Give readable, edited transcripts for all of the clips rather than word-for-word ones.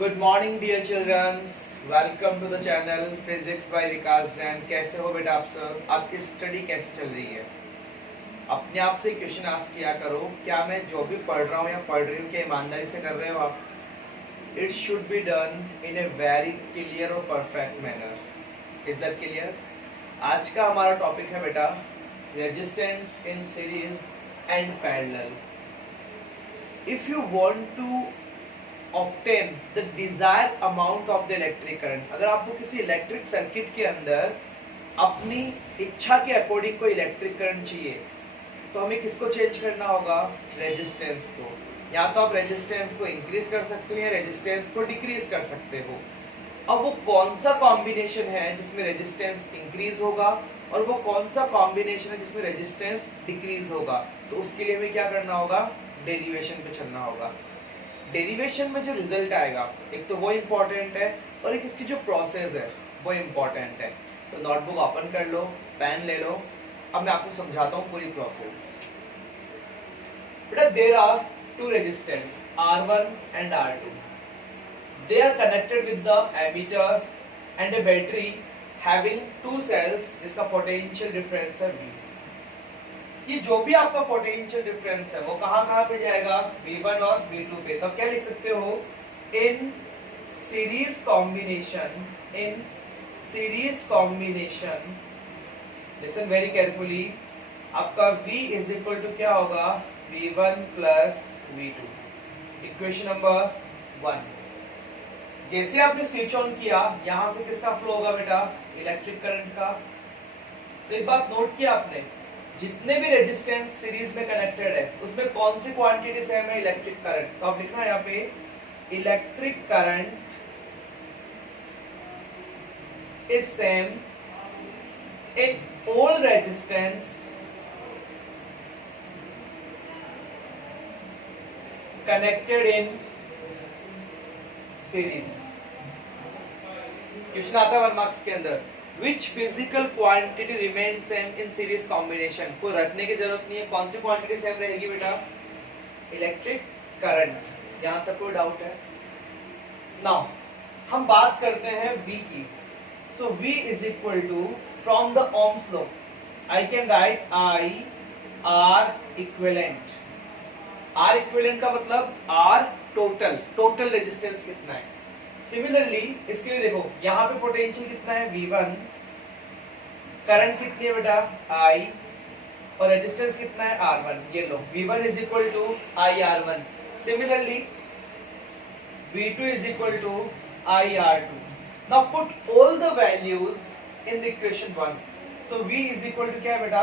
Good morning dear childrens, welcome to the channel physics by Vikas Jain. कैसे हो बेटा आप सब? आपकी स्टडी कैसे चल रही है? अपने आप से क्वेश्चन आस्क किया करो, क्या मैं जो भी पढ़ रहा हूँ या पढ़ रही हूँ क्या ईमानदारी से कर रहे हो आप? It should be done in a very clear और perfect manner. Is that clear? आज का हमारा टॉपिक है बेटा resistance in series and parallel. If you want to obtain the desired amount of the electric current, अगर आपको किसी electric circuit के अंदर अपनी इच्छा के अकॉर्डिंग कोई इलेक्ट्रिक करंट चाहिए तो हमें किसको चेंज करना होगा? रेजिस्टेंस को। या तो आप रेजिस्टेंस को इंक्रीज कर सकते हो या रेजिस्टेंस को डिक्रीज कर सकते हो। अब वो कौन सा कॉम्बिनेशन है जिसमें रेजिस्टेंस इंक्रीज होगा और वो कौन सा कॉम्बिनेशन है जिसमें रेजिस्टेंस डिक्रीज होगा, तो उसके लिए हमें क्या करना होगा? डेरिवेशन पे चलना होगा। डेरिवेशन में जो रिजल्ट आएगा एक तो वो इम्पोर्टेंट है और एक इसकी जो प्रोसेस है वो इम्पोर्टेंट है। तो नोटबुक ओपन कर लो, पेन ले लो। अब मैं आपको समझाता हूँ पूरी प्रोसेस। बेटा there are two resistance R1 and R2। They are connected with the ammeter and a battery having two cells जिसका पोटेंशियल डिफरेंस है V। ये जो भी आपका पोटेंशियल डिफरेंस है वो कहाँ पे जाएगा? V1 और V2 पे। तो क्या लिख सकते हो? In series combination listen very carefully, आपका V इज इक्वल टू क्या होगा? V1 plus V2। Equation number 1। जैसे आपने स्विच ऑन किया यहां से किसका फ्लो होगा बेटा? इलेक्ट्रिक करंट का। तो एक बात नोट किया आपने, जितने भी रेजिस्टेंस सीरीज में कनेक्टेड है उसमें कौन सी क्वांटिटी सेम है? Electric current. तो आप लिखना है यहाँ पे electric current is same in all resistance connected in series. Question आता है 1 मार्क्स के अंदर, Which physical quantity remains same in series combination? कोई रटने की जरूरत नहीं है। कौन सी क्वांटिटी सेम रहेगी बेटा? Electric current. यहां तक कोई डाउट है? नाउ हम बात करते हैं V की। So V is equal to from the Ohm's law I can write I R equivalent. R equivalent का मतलब R टोटल रेजिस्टेंस कितना है। सिमिलरली इसके लिए देखो यहाँ पे पोटेंशियल कितना है? V1, करंट कितनी है बेटा? I, और रेजिस्टेंस कितना है? R1। ये लो V1 is equal to IR1। Similarly V2 is equal to IR2। Now put all the values in the equation 1। So V is equal to क्या है बेटा?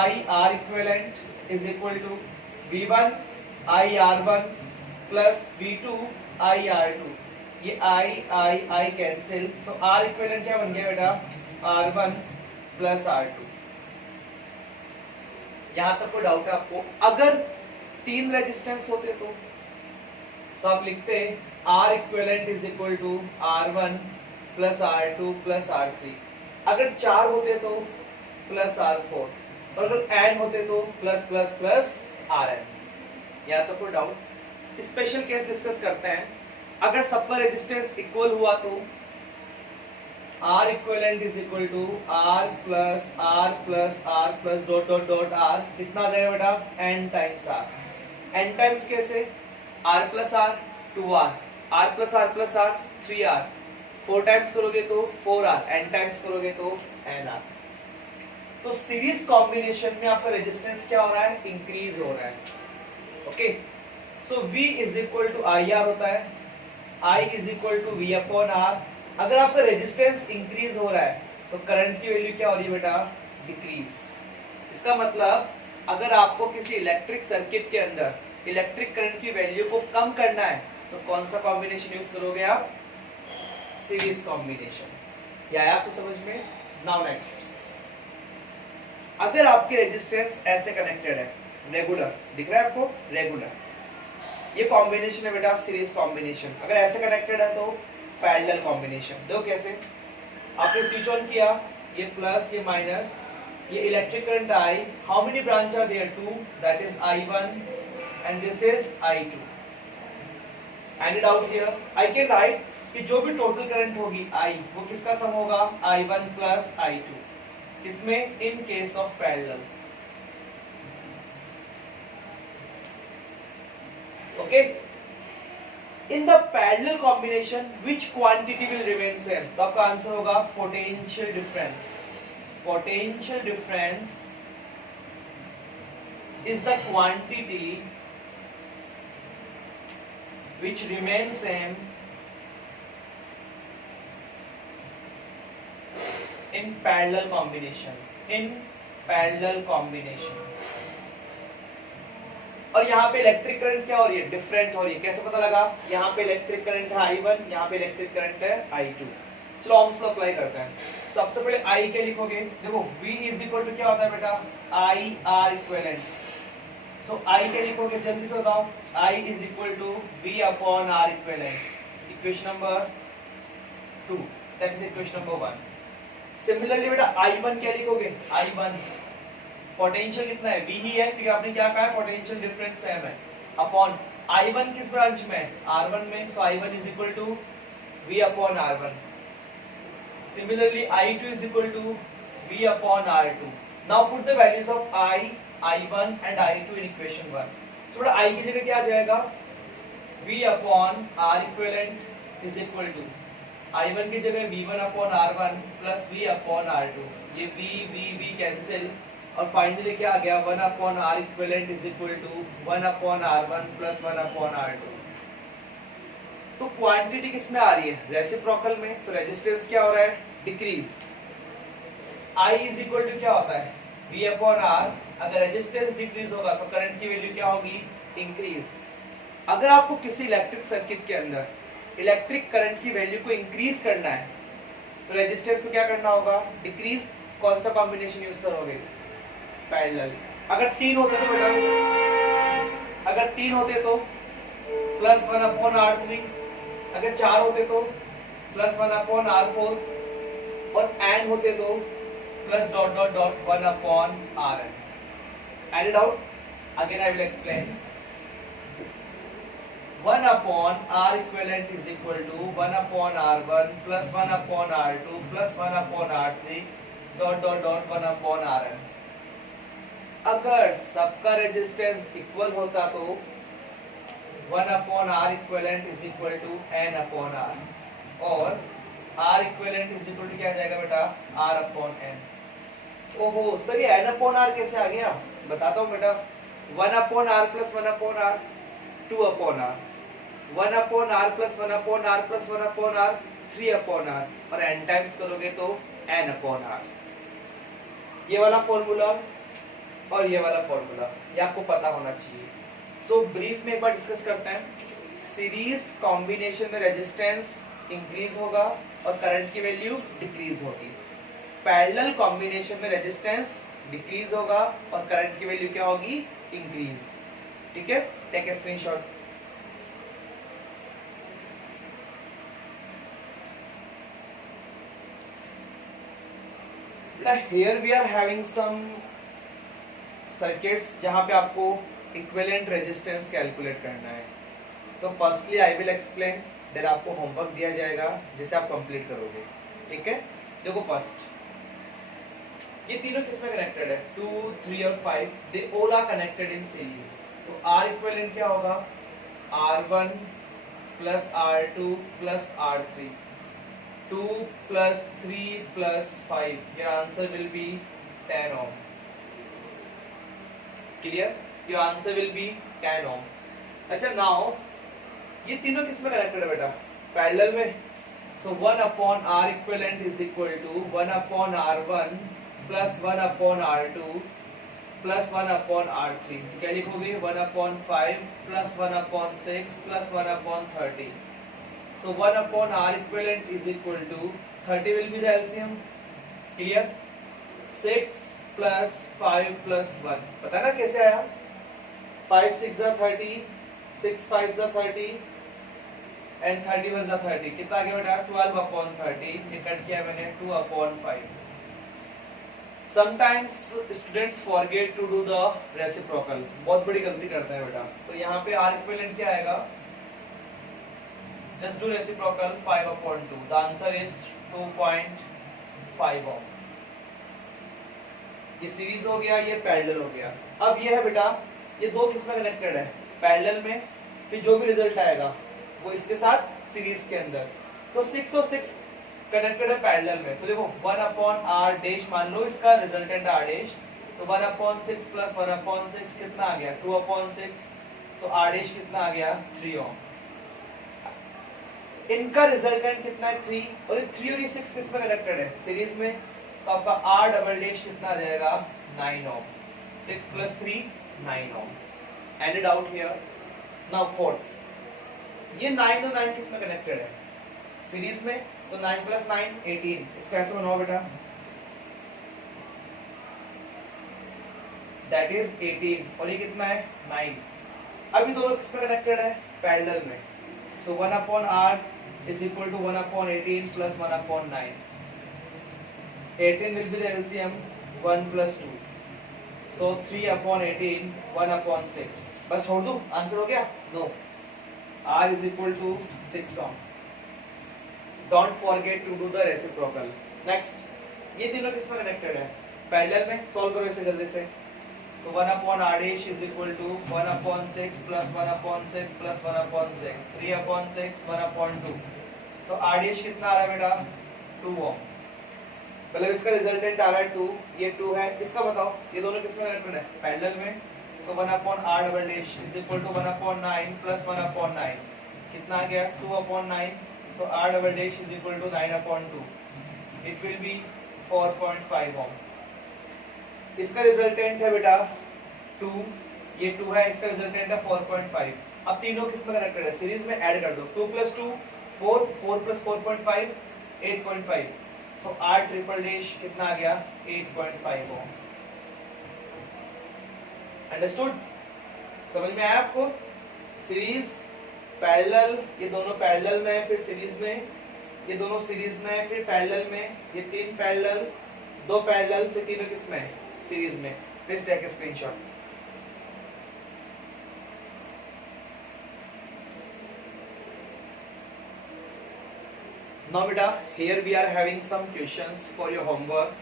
IR equivalent is equal to V1 IR1 plus V2 IR2। ये I cancel. So R equivalent क्या बन गया बेटा? R1 plus R2। यहां तक कोई डाउट है आपको? अगर 3 रेजिस्टेंस होते तो आप लिखते R equivalent is equal to R1 plus R2 plus R3। अगर 4 होते तो प्लस R4, और अगर n होते तो प्लस प्लस प्लस Rn। यहां तक कोई डाउट? स्पेशल केस डिस्कस करते हैं। अगर सबका रेजिस्टेंस इक्वल हुआ तो R equivalent is equal to R plus R plus R plus dot dot dot R। कितना आ जाएगा बेटा? n times R। n times कैसे? R plus R 2R, R plus R plus R 3R, 4 times करोगे तो 4R, n times करोगे तो nR। तो सीरीज कॉम्बिनेशन में आपका रेजिस्टेंस क्या हो रहा है? इंक्रीज हो रहा है। Okay, so V is equal to IR होता है, I is equal to V upon R। अगर आपका रेजिस्टेंस इंक्रीज हो रहा है तो करंट की वैल्यू क्या हो रही है बेटा? डिक्रीज। इसका मतलब अगर आपको किसी इलेक्ट्रिक सर्किट के अंदर इलेक्ट्रिक करंट की वैल्यू को कम करना है तो कौन सा कॉम्बिनेशन यूज करोगे आप? Series combination. यह आया आपको समझ में? नाउ नेक्स्ट, अगर आपके रेजिस्टेंस ऐसे कनेक्टेड है, रेगुलर दिख रहा है आपको? रेगुलर, ये कॉम्बिनेशन है बेटा सीरीज कॉम्बिनेशन। अगर ऐसे कनेक्टेड है तो पैरेलल कॉम्बिनेशन। देखो कैसे, आपने स्विच ऑन किया, ये प्लस ये माइनस, ये electric current I, how many branch are there? 2, that is I1 and this is I2। Any doubt here? I can write कि जो भी टोटल करंट होगी I, वो किसका सम होगा? I1 प्लस I2, किसमें? In case of parallel. Okay, in the parallel combination which quantity will remain same? तो आपका आंसर होगा potential difference. Potential difference is the quantity which remains same in parallel combination. In parallel combination. और यहाँ पे electric current क्या हो रही है? डिफरेंट हो रही है. कैसे पता लगा? यहाँ पे इलेक्ट्रिक करंट है I1, यहाँ पे इलेक्ट्रिक करंट है I2. चलो ओम्स लॉ अप्लाई करते हैं. सबसे पहले I के लिखोगे. देखो V इज इक्वल टू क्या होता है बेटा? I R equivalent. So I के लिखोगे, जल्दी से बताओ. I is equal to V upon R equivalent. Equation number 2, that is equation number 1. Similarly बेटा I1 क्या लिखोगे? I1 पोटेंशियल कितना है? V ही है, क्योंकि आपने क्या कहा है? पोटेंशियल डिफरेंस सेम है. अपॉन I1 किस ब्रांच में? R1 में. So I1 is equal to V upon R1. Similarly I2 is equal to V upon R2. Now put the values of I1 and I2 in equation 1. So बेटा I की जगह क्या आ जाएगा? V upon R equivalent is equal to I1 की जगह V1 upon R1 plus V upon R2. ये V cancel, और फाइनली क्या आ गया? 1 upon R equivalent is equal to 1 upon R1 plus 1 upon R2. तो क्वांटिटी किस में आ रही है? रेसिप्रोकल में. तो रेजिस्टेंस क्या हो रहा है? Decrease. I is equal to क्या होता है? V upon R. अगर रेजिस्टेंस डिक्रीज होगा तो करंट की वैल्यू क्या होगी? इंक्रीज. अगर आपको किसी इलेक्ट्रिक सर्किट के अंदर इलेक्ट्रिक करंट की वैल्यू को इंक्रीज करना है तो रेजिस्टेंस को क्या करना होगा? डिक्रीज. कौन सा कॉम्बिनेशन यूज करोगे? पैरेलल. अगर 3 होते तो बेटा, अगर 3 होते तो प्लस 1 अपॉन R3. अगर 4 होते तो प्लस 1 अपॉन R4. और एंड होते तो plus dot dot dot 1 upon Rn. Any doubt? Again I will explain. 1 upon R equivalent is equal to 1 upon R1 plus 1 upon R2 plus 1 upon R3 dot dot dot 1 upon Rn. अगर सबका resistance equal होता तो 1 upon R equivalent is equal to N upon R, और R equivalent is equal to क्या आ जाएगा बेटा? R upon N. ओहो सर, ये N upon R कैसे आ गया? बताता हूँ बेटा. 1 upon R plus 1 upon R, 2 upon R. 1 upon R plus 1 upon R plus 1 upon R, 3 upon R. और n टाइम्स करोगे तो n upon R. ये वाला फॉर्मूला और ये वाला फॉर्मूला ये आपको पता होना चाहिए. सो ब्रीफ में एक बार डिस्कस करते हैं. सीरीज कॉम्बिनेशन में रेजिस्टेंस इंक्रीज होगा और करंट की वैल्यू डिक्रीज होगी. पैरेलल कॉम्बिनेशन में रेजिस्टेंस डिक्रीज होगा और करंट की वैल्यू क्या होगी? इंक्रीज. ठीक है, take a screenshot. Here we are having some circuits जहाँ पे आपको इक्विवेलेंट रेजिस्टेंस कैलकुलेट करना है. तो firstly I will explain, then आपको होमवर्क दिया जाएगा जिसे आप कंप्लीट करोगे. ठीक है, देखो फर्स्ट ये तीनों किसमें कनेक्टेड है? 2, 3 और 5. They all are connected in series. तो R इक्विवेलेंट क्या होगा? R1 plus R2 plus R3. 2 plus 3 plus 5. Your answer will be 10 ohm. Clear? Your answer will be 10 ohm. अच्छा now ये तीनों किस में कनेक्टेड है बेटा? पैरेलल में. So 1 upon R equivalent is equal to 1 upon R1 plus 1 upon R2 plus 1 upon R3. तो क्या लिखोगे? 1 upon 5 plus 1 upon 6 plus 1 upon 30. So 1 upon R equivalent is equal to 30 will be the LCM. Clear? 6 plus 5 plus 1. पता ना कैसे आया? 5 6 are 30, 6 5 are 30 and 31 are 30. कितना आ गया बेटा? 12 upon 30. ये कट किया मैंने 2 upon 5. Sometimes students forget to do the reciprocal. बहुत बड़ी गलती करते हैं बेटा. तो यहाँ पे R equivalent क्या आएगा? Just do reciprocal 5/2. The answer is 2.5 ohm. ये सीरीज हो गया, ये पैरेलल हो गया. अब ये है बेटा, ये दो किस में कनेक्टेड है? पैरेलल में. फिर जो भी रिजल्ट आएगा वो इसके साथ सीरीज के अंदर. तो 6 और 6 कनेक्टेड है पैरेलल में. तो देखो 1/r डैश मान लो इसका रिजल्टेंट r डैश. तो 1/6 प्लस 1/6 कितना आ गया? 2/6. तो r डैश कितना आ गया? 3 ओम. इनका रिजल्टेंट कितना है? 3. और ये 3 और ये 6 किस में कनेक्टेड है? सीरीज में. तो आपका r डबल डैश कितना आ जाएगा? 9 ohm. 6 + 3 9 ohm. Any doubt here? Now fourth, ये 9 और 9 किस में कनेक्टेड है? सीरीज में. तो 9 + 9 18. इसको ऐसे बनाओ बेटा, दैट इज 18. और ये कितना है? 9. अभी दोनों किस में कनेक्टेड है? पैरेलल में. सो 1/r is equal to 1/18 plus 1/9. 18 will be the LCM. 1 + 2. So 3/18 1/6. बस छोड़ दूं? आंसर हो गया? No. r is equal to 6 ohm. Don't forget to do the reciprocal. Next, ये तीनों किस में कनेक्टेड है? पैरेलल में. सॉल्व करो इसे जल्दी से. So 1/r dash is equal to 1/6 plus 1/6 plus 1/6. 3/6 1/2. So r dash कितना आ रहा है बेटा? 2 ohm. मतलब इसका रिजल्टेंट आ रहा है 2. ये 2 है. इसका बताओ, ये दोनों किस में कनेक्टेड है? पैरेलल में. So 1/r double dash is equal to 1/9 plus 1/9. कितना आ गया? 2/9. So r double dash is equal to 9/2. It will be 4.5 ohm. इसका रिजल्टेंट है बेटा 2. ये 2 है. इसका रिजल्टेंट है 4.5. अब तीनों किस में कनेक्टेड है? सीरीज में. ऐड कर दो. 2 + 2 4. 4 + 4.5 8.5. सो r ट्रिपल डैश कितना आ गया? 8.5 ओम. अंडरस्टूड? समझ में आया आपको? सीरीज, पैरेलल, ये दोनों पैरेलल में, फिर सीरीज में, ये दोनों सीरीज में, फिर पैरेलल में, ये 3 पैरेलल, 2 पैरेलल, फिर तीनों किस में? सीरीज में. Please take a screenshot. Now beta, here we are having some questions for your homework.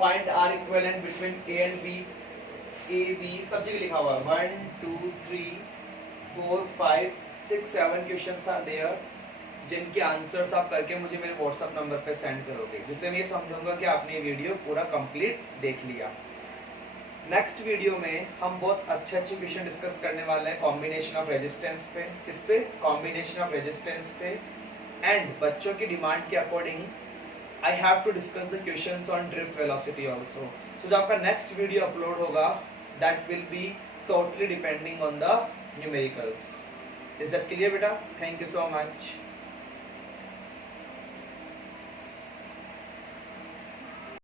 Find r equivalent between a and b. a b सब जगह लिखा हुआ है. 1 2 3 4 5 6 7 क्वेश्चंस आर देयर, जिनके आंसर्स आप करके मुझे मेरे व्हाट्सएप नंबर पे सेंड करोगे, जिससे मैं ये समझूंगा कि आपने ये वीडियो पूरा कंप्लीट देख लिया. नेक्स्ट वीडियो में हम बहुत अच्छे क्वेश्चन डिस्कस करने वाले हैं कॉम्बिनेशन ऑफ रेजिस्टेंस पे. किस पे? कॉम्बिनेशन ऑफ रेजिस्टेंस पे. एंड बच्चों की डिमांड के according I have to discuss the questions on drift velocity also. So जो आपका नेक्स्ट वीडियो अपलोड होगा, that will be totally depending on the numericals. Is that clear बेटा? Thank you so much.